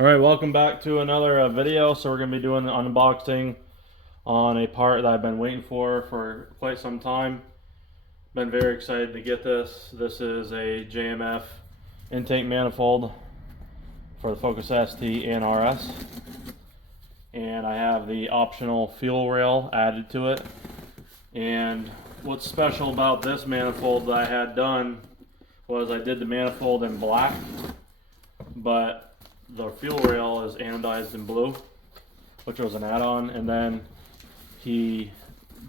Alright, welcome back to another video. So we're going to be doing the unboxing on a part that I've been waiting for quite some time. Been very excited to get this. This is a JMF intake manifold for the Focus ST and RS. And I have the optional fuel rail added to it. And what's special about this manifold that I had done was I did the manifold in black, but the fuel rail is anodized in blue, which was an add-on, and then he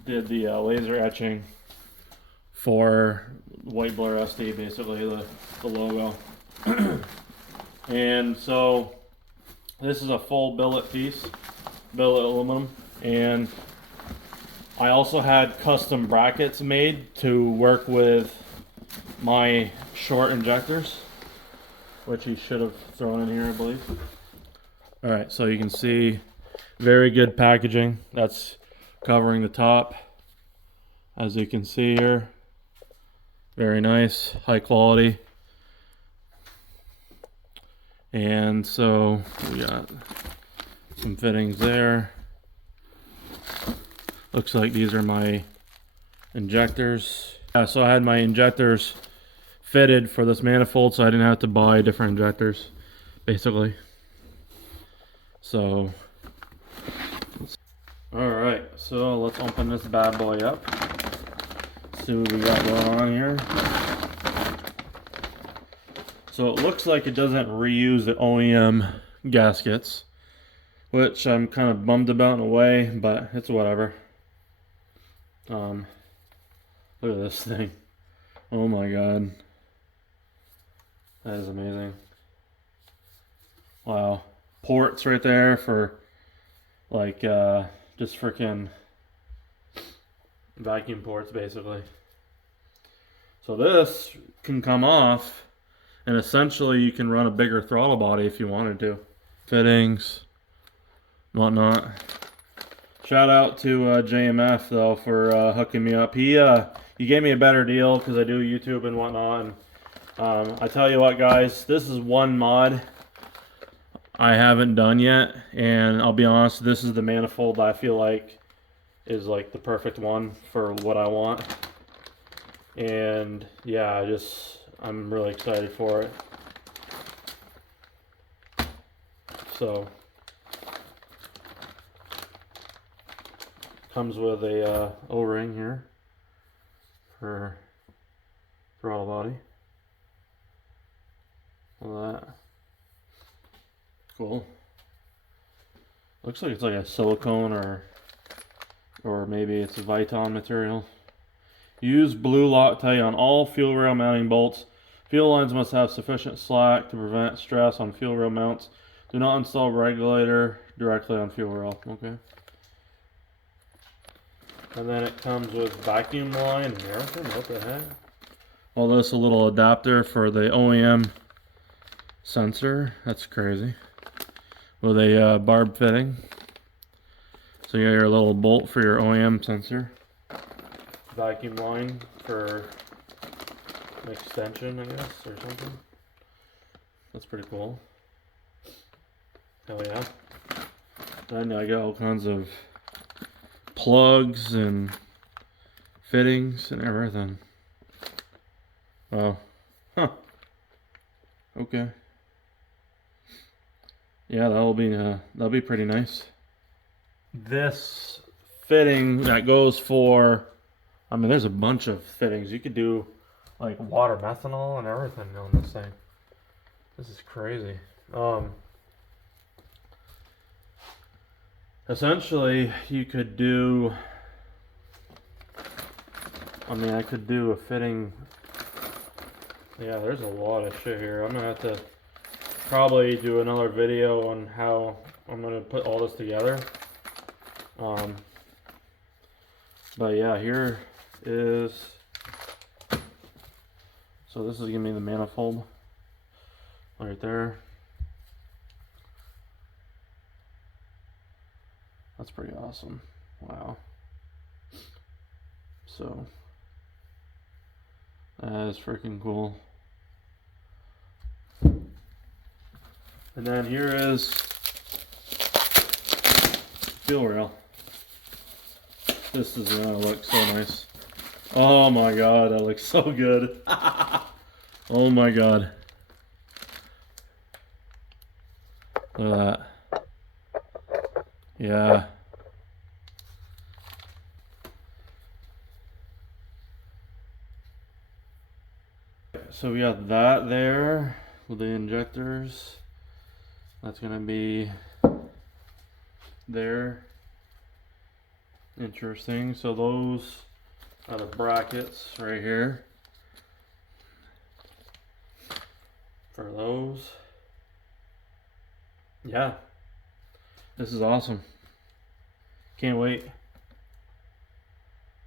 did the laser etching for WhiteBlurrst, basically the logo. And so this is a full billet piece, billet aluminum, and I also had custom brackets made to work with my short injectors, which he should have thrown in here, I believe. Alright, so you can see very good packaging. That's covering the top, as you can see here. Very nice, high quality. And so we got some fittings there. Looks like these are my injectors. Yeah, so I had my injectors fitted for this manifold, so I didn't have to buy different injectors, basically. So, alright, so let's open this bad boy up. See what we got going on here. So it looks like it doesn't reuse the OEM gaskets, which I'm kind of bummed about in a way, but it's whatever. Look at this thing. Oh my god. That is amazing. Wow. Ports right there for like just freaking vacuum ports, basically. So this can come off, and essentially you can run a bigger throttle body if you wanted to. Fittings, whatnot. Shout out to JMF though for hooking me up. He gave me a better deal because I do YouTube and whatnot. And I tell you what, guys, this is one mod I haven't done yet, and I'll be honest, this is the manifold I feel like is like the perfect one for what I want. And yeah, I'm really excited for it. So comes with a O-ring here for throttle body. All that. Cool. Looks like it's like a silicone or maybe it's a Viton material. Use blue Loctite on all fuel rail mounting bolts. Fuel lines must have sufficient slack to prevent stress on fuel rail mounts. Do not install regulator directly on fuel rail. Okay. And then it comes with vacuum line and everything. What the heck? Well, this a little adapter for the OEM sensor. That's crazy. With a barb fitting. So you got your little bolt for your OEM sensor. Vacuum line for an extension, I guess, or something. That's pretty cool. Hell yeah. Then I got all kinds of plugs and fittings and everything. Oh. Huh. Okay. Yeah, that'll be pretty nice. This fitting that goes for, I mean, there's a bunch of fittings. You could do like water methanol and everything on this thing. This is crazy. Essentially, you could do, I mean, I could do a fitting. Yeah, there's a lot of shit here. I'm gonna have to probably do another video on how I'm gonna put all this together. But yeah, here is, so this is gonna be the manifold right there. That's pretty awesome. Wow. So that is freaking cool. And then here is fuel rail. This is gonna look so nice. Oh my god, that looks so good. Oh my god. Look at that. Yeah. So we got that there with the injectors. That's gonna be there. Interesting. So those are the brackets right here for those. Yeah, this is awesome. Can't wait.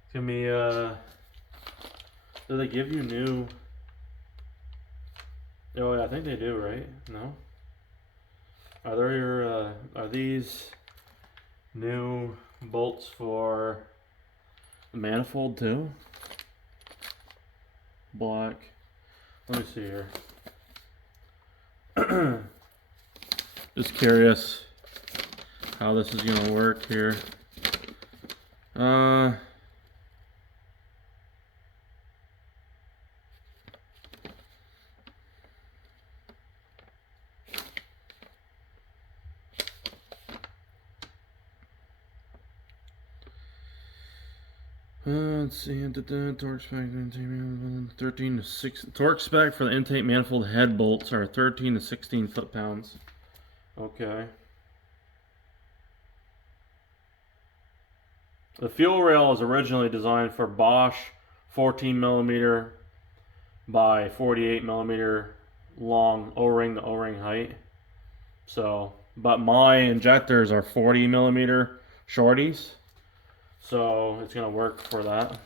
It's gonna be do they give you new? Oh yeah, I think they do, right? No? Are there your are these new bolts for the manifold too? Black. Let me see here. Just curious how this is gonna work here. Let's see. Torque spec 13 to 6. Torque spec for the intake manifold head bolts are 13 to 16 foot-pounds. Okay. The fuel rail was originally designed for Bosch 14 millimeter by 48 millimeter long O-ring to O-ring height. So, but my injectors are 40 millimeter shorties. So it's gonna work for that.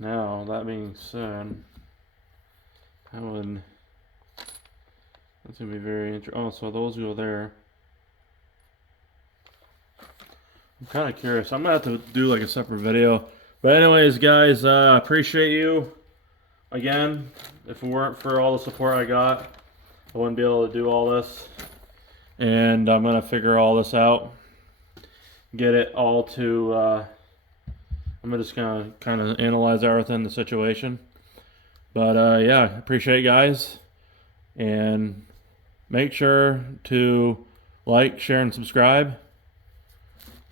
Now, that being said, that's gonna be very interesting. Oh, so those go there. I'm kind of curious. I'm gonna have to do like a separate video. But anyways, guys, I appreciate you. Again, if it weren't for all the support I got, I wouldn't be able to do all this. And I'm gonna figure all this out. Get it all to, I'm just gonna kind of analyze everything, the situation. But yeah, appreciate you guys. And make sure to like, share, and subscribe.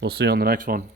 We'll see you on the next one.